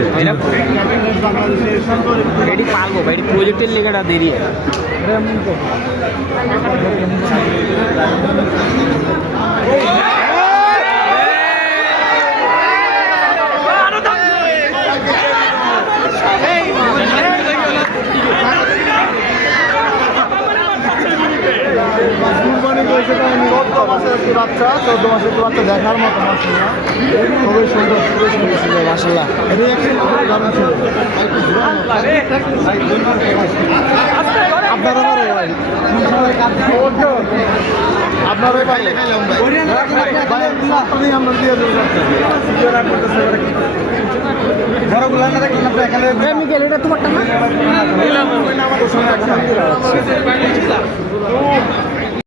আছে এটি পারবো ভাই, এটি প্রজেক্টের লেখাটা দেরি বাচ্চা 14 মাসের একটি বাচ্চা দেখার মতো মাশাআল্লাহ, খুবই সুন্দর ছিল মাশাআল্লাহ। এটি একটি আপনারা পারে ভাই, আপনারাই পাইলে খাইলাম ভাই আপনি আমরা দিয়ে দেবো বড়গুলো না দেখলেন আপনি এখানে মিকেল, এটা তোমারটা না?